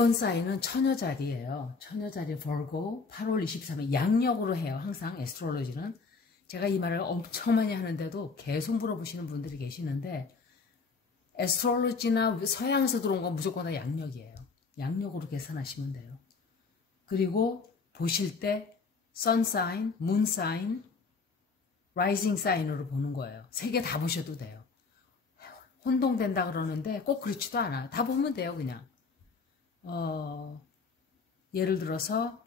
이번 사인은 처녀자리예요. 처녀자리 벌고 8월 23일 양력으로 해요. 항상 애스트롤로지는. 제가 이 말을 엄청 많이 하는데도 계속 물어보시는 분들이 계시는데 애스트롤로지나 서양에서 들어온 건 무조건 다 양력이에요. 양력으로 계산하시면 돼요. 그리고 보실 때 sun sign, moon sign, rising sign으로 보는 거예요. 세 개 다 보셔도 돼요. 혼동된다 그러는데 꼭 그렇지도 않아요. 다 보면 돼요, 그냥. 예를 들어서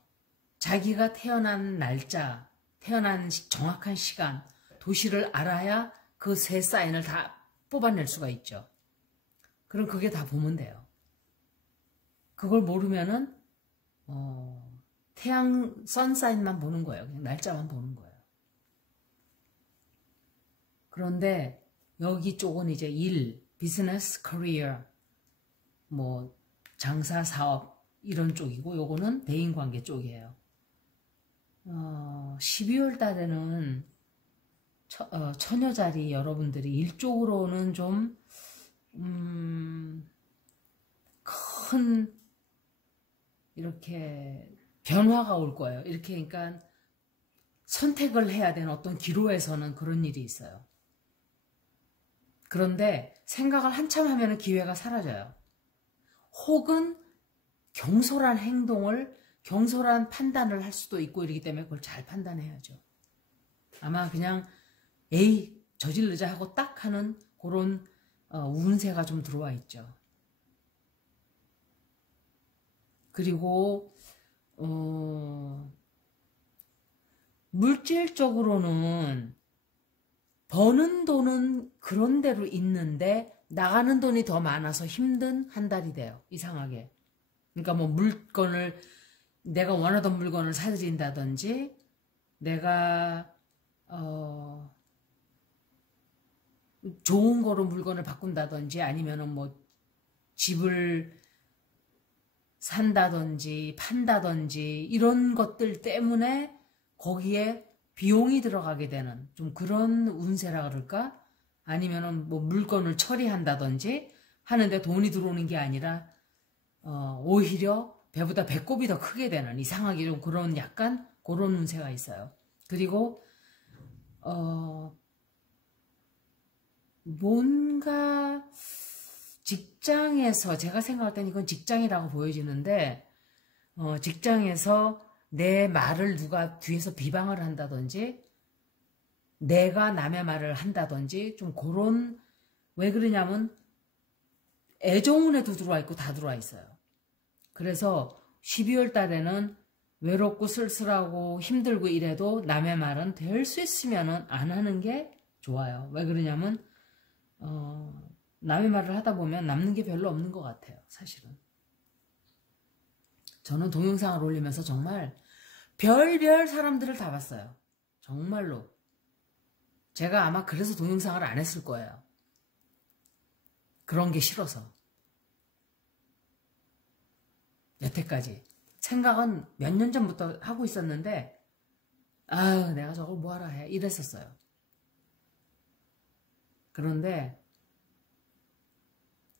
자기가 태어난 날짜, 태어난 정확한 시간, 도시를 알아야 그 세 사인을 다 뽑아낼 수가 있죠. 그럼 그게 다 보면 돼요. 그걸 모르면은 태양 선사인만 보는 거예요. 그냥 날짜만 보는 거예요. 그런데 여기 쪽은 이제 일, 비즈니스, 커리어, 뭐 장사, 사업 이런 쪽이고 요거는 대인관계 쪽이에요. 12월 달에는 처녀자리 여러분들이 일쪽으로는 좀 큰 이렇게 변화가 올 거예요. 이렇게 그러니까 선택을 해야 되는 어떤 기로에서는 그런 일이 있어요. 그런데 생각을 한참 하면 기회가 사라져요. 혹은 경솔한 행동을, 경솔한 판단을 할 수도 있고 이러기 때문에 그걸 잘 판단해야죠. 아마 그냥 에이 저질르자 하고 딱 하는 그런 운세가 좀 들어와 있죠. 그리고 물질적으로는 버는 돈은 그런 대로 있는데 나가는 돈이 더 많아서 힘든 한 달이 돼요. 이상하게. 그러니까 뭐 물건을 내가 원하던 물건을 사드린다든지 내가 좋은 거로 물건을 바꾼다든지 아니면은 뭐 집을 산다든지 판다든지 이런 것들 때문에 거기에 비용이 들어가게 되는 좀 그런 운세라 그럴까? 아니면은 뭐 물건을 처리한다든지 하는데 돈이 들어오는 게 아니라 오히려 배보다 배꼽이 더 크게 되는 이상하게 좀 그런 약간 그런 운세가 있어요. 그리고 뭔가 직장에서 제가 생각할 때는 이건 직장이라고 보여지는데 직장에서 내 말을 누가 뒤에서 비방을 한다든지 내가 남의 말을 한다든지 좀 그런 왜 그러냐면 애정운에도 들어와 있고 다 들어와 있어요. 그래서 12월 달에는 외롭고 쓸쓸하고 힘들고 이래도 남의 말은 될 수 있으면 안 하는 게 좋아요. 왜 그러냐면 남의 말을 하다 보면 남는 게 별로 없는 것 같아요. 사실은. 저는 동영상을 올리면서 정말 별별 사람들을 다 봤어요. 정말로. 제가 아마 그래서 동영상을 안 했을 거예요. 그런 게 싫어서. 여태까지. 생각은 몇 년 전부터 하고 있었는데 아유 내가 저걸 뭐하러 해 이랬었어요. 그런데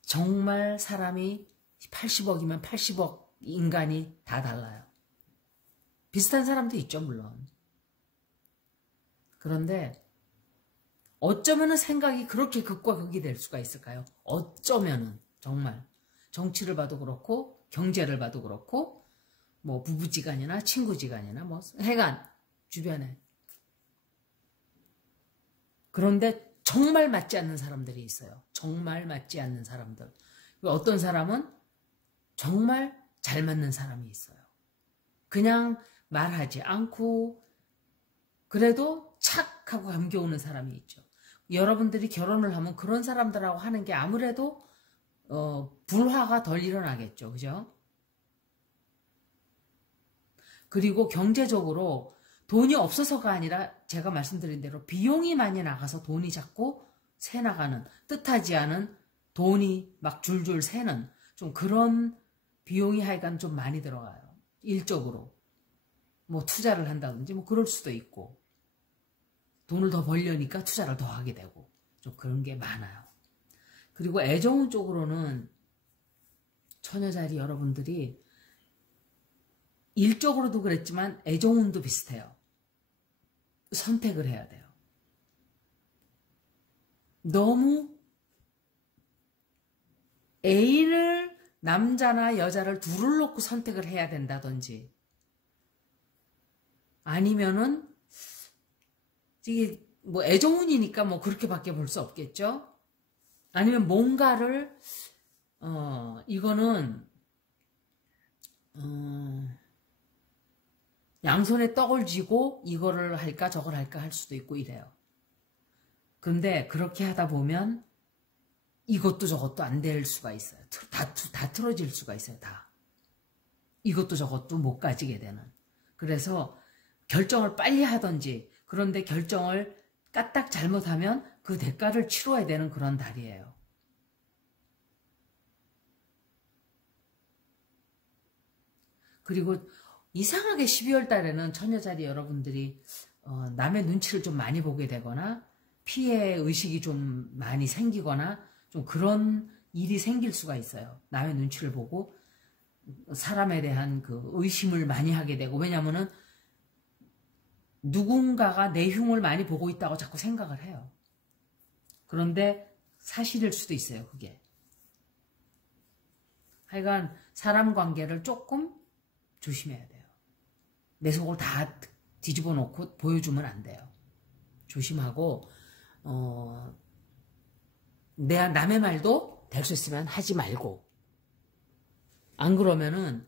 정말 사람이 80억이면 80억 인간이 다 달라요. 비슷한 사람도 있죠 물론. 그런데 어쩌면은 생각이 그렇게 극과 극이 될 수가 있을까요? 어쩌면은 정말 정치를 봐도 그렇고 경제를 봐도 그렇고 뭐 부부지간이나 친구지간이나 뭐 하여간 주변에. 그런데 정말 맞지 않는 사람들이 있어요. 정말 맞지 않는 사람들. 어떤 사람은 정말 잘 맞는 사람이 있어요. 그냥 말하지 않고 그래도 착 하고 감겨오는 사람이 있죠. 여러분들이 결혼을 하면 그런 사람들하고 하는 게 아무래도 불화가 덜 일어나겠죠. 그죠? 그리고 경제적으로 돈이 없어서가 아니라 제가 말씀드린 대로 비용이 많이 나가서 돈이 자꾸 새 나가는 뜻하지 않은 돈이 막 줄줄 새는 좀 그런 비용이 하여간 좀 많이 들어가요. 일적으로. 뭐 투자를 한다든지 뭐 그럴 수도 있고 돈을 더 벌려니까 투자를 더 하게 되고 좀 그런 게 많아요. 그리고 애정운 쪽으로는 처녀자리 여러분들이 일적으로도 그랬지만 애정운도 비슷해요. 선택을 해야 돼요. 너무 애인을 남자나 여자를 둘을 놓고 선택을 해야 된다든지 아니면은 이게 뭐 애정운이니까 뭐 그렇게밖에 볼 수 없겠죠. 아니면 뭔가를 이거는 양손에 떡을 쥐고 이거를 할까 저걸 할까 할 수도 있고 이래요. 근데 그렇게 하다 보면 이것도 저것도 안 될 수가 있어요. 다 틀어질 수가 있어요. 다. 이것도 저것도 못 가지게 되는. 그래서 결정을 빨리 하든지 그런데 결정을 까딱 잘못하면 그 대가를 치러야 되는 그런 달이에요. 그리고 이상하게 12월 달에는 처녀자리 여러분들이 남의 눈치를 좀 많이 보게 되거나 피해 의식이 좀 많이 생기거나 좀 그런 일이 생길 수가 있어요. 남의 눈치를 보고 사람에 대한 그 의심을 많이 하게 되고 왜냐면은 누군가가 내 흉을 많이 보고 있다고 자꾸 생각을 해요. 그런데 사실일 수도 있어요. 그게. 하여간 사람 관계를 조금 조심해야 돼요. 내 속을 다 뒤집어 놓고 보여주면 안 돼요. 조심하고 남의 말도 될 수 있으면 하지 말고 안 그러면은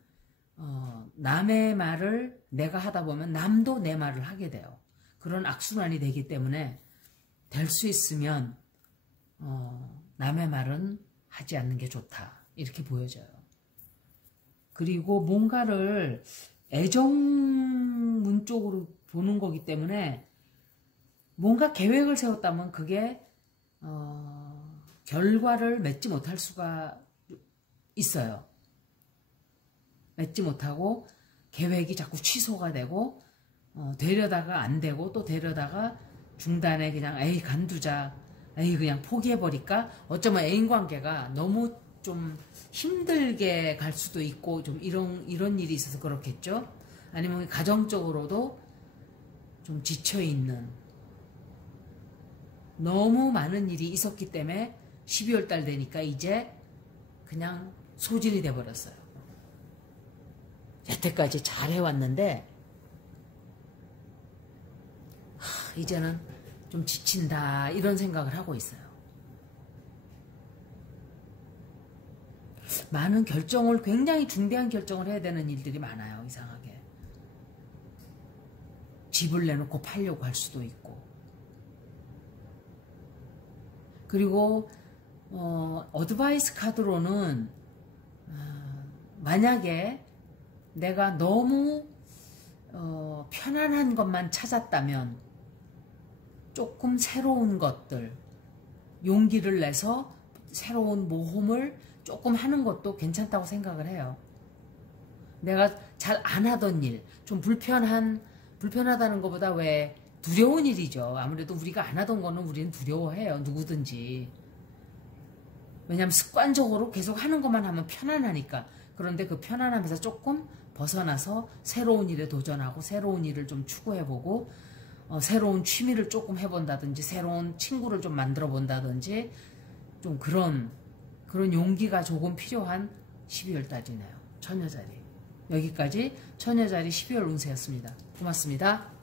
남의 말을 내가 하다 보면 남도 내 말을 하게 돼요. 그런 악순환이 되기 때문에 될 수 있으면 남의 말은 하지 않는 게 좋다. 이렇게 보여져요. 그리고 뭔가를 애정문 쪽으로 보는 거기 때문에 뭔가 계획을 세웠다면 그게 결과를 맺지 못할 수가 있어요. 맺지 못하고 계획이 자꾸 취소가 되고 되려다가 안 되고 또 되려다가 중단에 그냥 에이 간두자 에이 그냥 포기해버릴까 어쩌면 애인관계가 너무 좀 힘들게 갈 수도 있고 좀 이런 일이 있어서 그렇겠죠. 아니면 가정적으로도 좀 지쳐있는 너무 많은 일이 있었기 때문에 12월 달 되니까 이제 그냥 소진이 돼버렸어요. 여태까지 잘 해왔는데 이제는 좀 지친다 이런 생각을 하고 있어요. 많은 결정을 굉장히 중대한 결정을 해야 되는 일들이 많아요. 이상하게. 집을 내놓고 팔려고 할 수도 있고 그리고 어드바이스 카드로는 만약에 내가 너무 편안한 것만 찾았다면 조금 새로운 것들 용기를 내서 새로운 모험을 조금 하는 것도 괜찮다고 생각을 해요. 내가 잘 안 하던 일, 좀 불편하다는 것보다 왜 두려운 일이죠. 아무래도 우리가 안 하던 거는 우리는 두려워해요. 누구든지. 왜냐하면 습관적으로 계속 하는 것만 하면 편안하니까. 그런데 그 편안함에서 조금 벗어나서 새로운 일에 도전하고 새로운 일을 좀 추구해보고 새로운 취미를 조금 해본다든지 새로운 친구를 좀 만들어 본다든지 좀 그런 용기가 조금 필요한 12월 달이네요. 처녀자리. 여기까지 처녀자리 12월 운세였습니다. 고맙습니다.